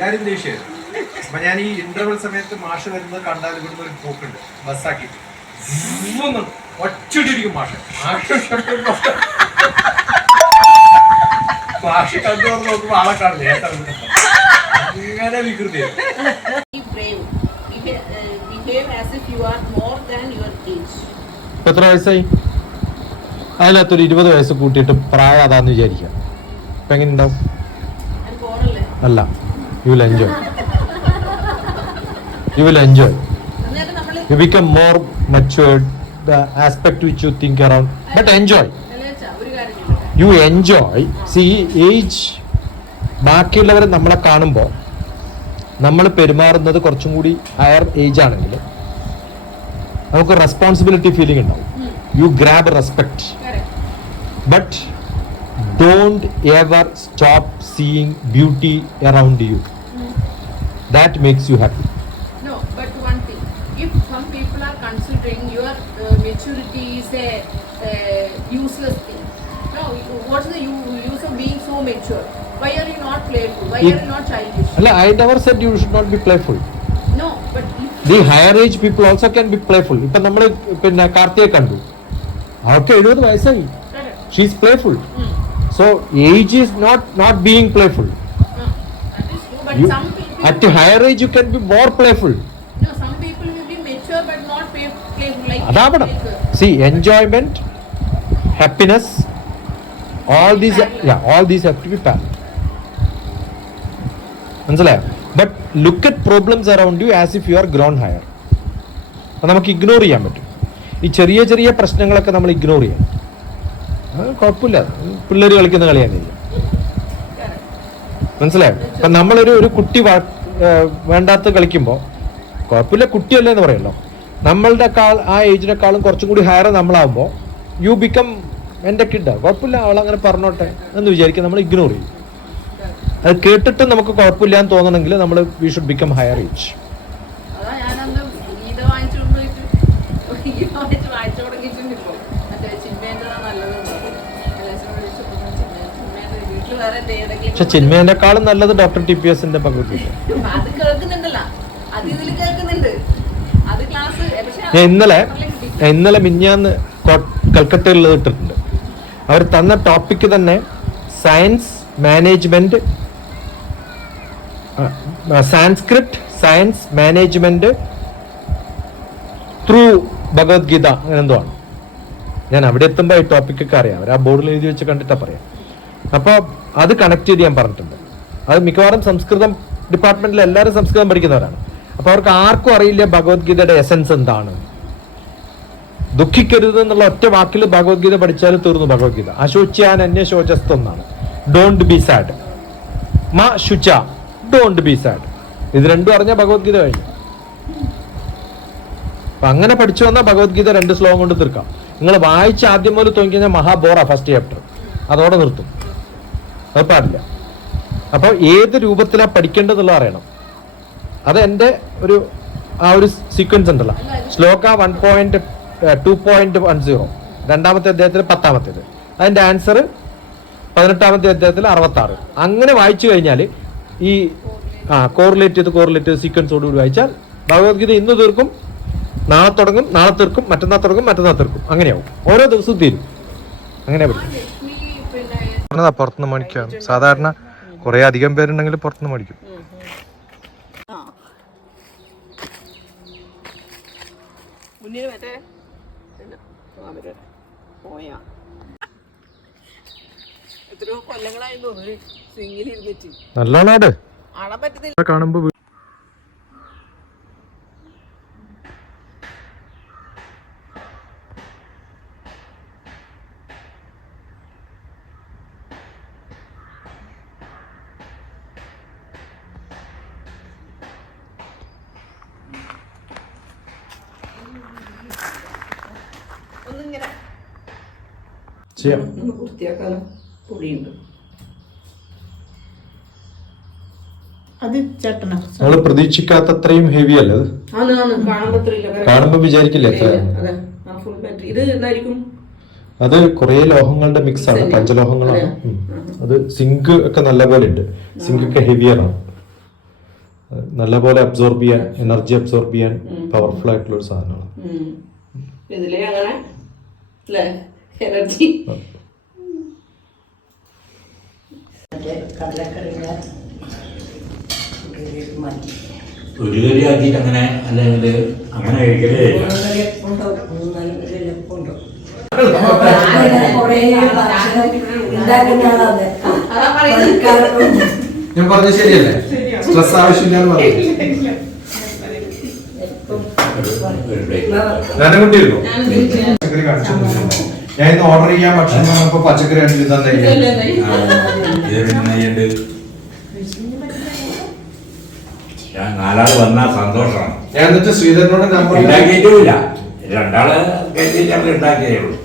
എല്ലാരും ദേഷ്യമായിരുന്നു. അപ്പൊ ഞാൻ ഈ ഇന്റർവെൽ സമയത്ത് മാഷ് വരുന്നത് കണ്ടാൽ ഇവിടുന്ന് ഒരു പോക്കുണ്ട് ബസ്സാക്കി ഒറ്റടിക്കും മാഷ് മാഷ് കണ്ടു നോക്കുമ്പോ ആളെ കാണില്ല അങ്ങനെ വികൃതിയാണ്. എത്ര വയസ്സായി? അതിനകത്തൊരു 20 വയസ്സ് കൂട്ടിയിട്ട് പ്രായം അതാന്ന് വിചാരിക്കാം. അപ്പൊ എങ്ങനെ ഉണ്ടാവും? അല്ല, you will enjoy. You will enjoy. You become more matured. The aspect which you think around, but enjoy. You enjoy. See, age. ബാക്കിയുള്ളവർ നമ്മളെ കാണുമ്പോൾ നമ്മൾ പെരുമാറുന്നത് കുറച്ചും കൂടി ഹയർ ഏജ് ആണെങ്കിൽ നമുക്ക് റെസ്പോൺസിബിലിറ്റി ഫീലിംഗ് ഉണ്ടാവും. You grab respect, but don't ever stop seeing beauty around you. That makes you happy. If some people are considering your maturity is a useless thing, no, what's the use of being so mature? Why are you not playful? Why are you not childish? I never said you should not be playful. No, but the higher age people also can be playful. ഇപ്പൊ നമ്മൾ പിന്നെ കാർത്തിയെ കണ്ടു, അവർക്ക് 70 വയസ്സായി. She is playful. So age is not being playful. That is true, but some people at the higher age you can be more playful. But not playful like adavada. See, enjoyment, happiness, all these have to be parallel. മനസ്സിലായോ? But look at problems around you as if you are grown higher. അത് നമുക്ക് ignore ചെയ്യാൻ പറ്റും. ഈ ചെറിയ ചെറിയ പ്രശ്നങ്ങളൊക്കെ നമ്മൾ ഇഗ്നോർ ചെയ്യാം. കുഴപ്പമില്ല, പിള്ളേർ കളിക്കുന്ന കളിയാണ്. മനസ്സിലായോ? അപ്പം നമ്മളൊരു കുട്ടി വേണ്ടാത്ത കളിക്കുമ്പോൾ കുഴപ്പമില്ല, കുട്ടിയല്ലേ എന്ന് പറയല്ലോ. നമ്മളുടെ ആ ഏജിനേക്കാളും കുറച്ചും കൂടി ഹയർ നമ്മളാകുമ്പോൾ യു ബിക്കം എൻ്റെ കിഡാ, കുഴപ്പമില്ല, അവളങ്ങനെ പറഞ്ഞോട്ടെ എന്ന് വിചാരിക്കും. നമ്മൾ ഇഗ്നോർ ചെയ്യും. അത് കേട്ടിട്ട് നമുക്ക് കുഴപ്പമില്ല എന്ന് തോന്നണമെങ്കിൽ നമ്മൾ we should become higher age. പക്ഷെ ചിന്മേനേക്കാളും നല്ലത് ഡോക്ടർ TPSന്റെ ഭഗവത്ഗീത. ഇന്നലെ മിഞ്ഞാന്ന് കൽക്കട്ടയിലുള്ളത് ഇട്ടിട്ടുണ്ട്. അവർ തന്ന ടോപ്പിക്ക് തന്നെ science management, Sanskrit science management through Bhagavad Gita അങ്ങനെ എന്തോ ആണ്. ഞാൻ അവിടെ എത്തുമ്പോൾ ഈ ടോപ്പിക്കൊക്കെ അറിയാം, അവർ ആ ബോർഡിൽ എഴുതി വെച്ച് കണ്ടിട്ടാ പറയാം. അപ്പോൾ അത് കണക്ട് ചെയ്ത് ഞാൻ പറഞ്ഞിട്ടുണ്ട്. അത് മിക്കവാറും സംസ്കൃതം ഡിപ്പാർട്ട്മെന്റിൽ എല്ലാവരും സംസ്കൃതം പഠിക്കുന്നവരാണ്. അപ്പൊ അവർക്ക് ആർക്കും അറിയില്ല ഭഗവത്ഗീതയുടെ എസൻസ് എന്താണ്. ദുഃഖിക്കരുത് എന്നുള്ള ഒറ്റ വാക്കിൽ ഭഗവത്ഗീത പഠിച്ചാൽ തീർന്നു ഭഗവത്ഗീത. അശോച്യാൻ അന്യശോചസ്ത് എന്നാണ്. Don't be sad. മ ശുച, ഡോണ്ട് ബി സാഡ്. ഇത് രണ്ടും അറിഞ്ഞ ഭഗവത്ഗീത കഴിഞ്ഞു. അപ്പൊ അങ്ങനെ പഠിച്ചു വന്നാൽ ഭഗവത്ഗീത 2 ശ്ലോകം കൊണ്ട് തീർക്കാം. നിങ്ങൾ വായിച്ച് ആദ്യം മുതൽ തോന്നിക്കഴിഞ്ഞാൽ മഹാബോറ ഫസ്റ്റ് ചാപ്റ്റർ, അതോടെ നിർത്തും. അത് പാടില്ല. അപ്പൊ ഏത് രൂപത്തിലാണ് പഠിക്കേണ്ടതെന്നുള്ള അറിയണം. അത് എൻ്റെ ആ ഒരു സീക്വൻസ് ഉണ്ടല്ലോ. ശ്ലോക 1.2.10 രണ്ടാമത്തെ അധ്യായത്തിൽ 10ാമത്തേത്, അതിന്റെ ആൻസർ 18ാമത്തെ അധ്യായത്തിൽ 66. അങ്ങനെ വായിച്ചു കഴിഞ്ഞാൽ ഈ കോറിലേറ്റ് സീക്വൻസോടുകൂടി വായിച്ചാൽ ഭഗവത്ഗീത ഇന്ന് തീർക്കും, നാളെ തുടങ്ങും, നാളെ തീർക്കും, മറ്റന്നാൾ തുടങ്ങും, മറ്റന്നാൾ തീർക്കും, അങ്ങനെയാവും. ഓരോ ദിവസവും തീരും. അങ്ങനെ പഠിക്കും. പുറത്തുനിന്ന് മേടിക്കാം. സാധാരണ കുറെ അധികം പേരുണ്ടെങ്കിൽ പുറത്തുനിന്ന് മേടിക്കും. നല്ലോണാട് കാണുമ്പോ നമ്മള് പ്രതീക്ഷിക്കാത്തത്രയും ഹെവി അല്ലേ അത്? കാണുമ്പോ വിചാരിക്കില്ലേ അത് കുറെ ലോഹങ്ങളുടെ മിക്സ് ആണ്, പഞ്ചലോഹങ്ങളാണ്. അത് സിങ്ക് ഒക്കെ നല്ല പോലെ ഉണ്ട്. സിങ്ക് ഒക്കെ ഹെവിയറാണ്. നല്ലപോലെ അബ്സോർബ് ചെയ്യാൻ, എനർജി അബ്സോർബ് ചെയ്യാൻ പവർഫുൾ ആയിട്ടുള്ള ഒരു സാധനമാണ്. ഇതിലെ അങ്ങനെ അല്ലേ എനർജി. ഒരു കറി ആക്കിയിട്ട് അങ്ങനെ അല്ലെങ്കിൽ അങ്ങനെ കഴിക്കലേ ഇല്ല. അതാ പറയുന്നത്. ഞാൻ പറഞ്ഞത് ശരിയല്ലേ? സ്ട്രെസ് ആവശ്യമില്ലാന്ന് പറഞ്ഞു. ഒരു പ്ലേറ്റ് ഞാൻ കുട്ടിയിരുന്നു പച്ചക്കറി കാണിച്ചു. ഞാൻ ഇന്ന് ഓർഡർ ചെയ്യാൻ ഭക്ഷണം വന്നപ്പോ പച്ചക്കറി കാണിച്ചു തന്നെ. ഇത് പിന്നെ നെയ്യുണ്ട്. ഞാൻ നാലാൾ വന്നാൽ സന്തോഷമാണ്. ഞാൻ എന്നിട്ട് ശ്രീധരനോട് നമ്പർ ഉണ്ടാക്കിയിട്ടുമില്ല, രണ്ടാള് കഴിഞ്ഞിട്ട് അവർ ഉണ്ടാക്കിയേ ഉള്ളൂ.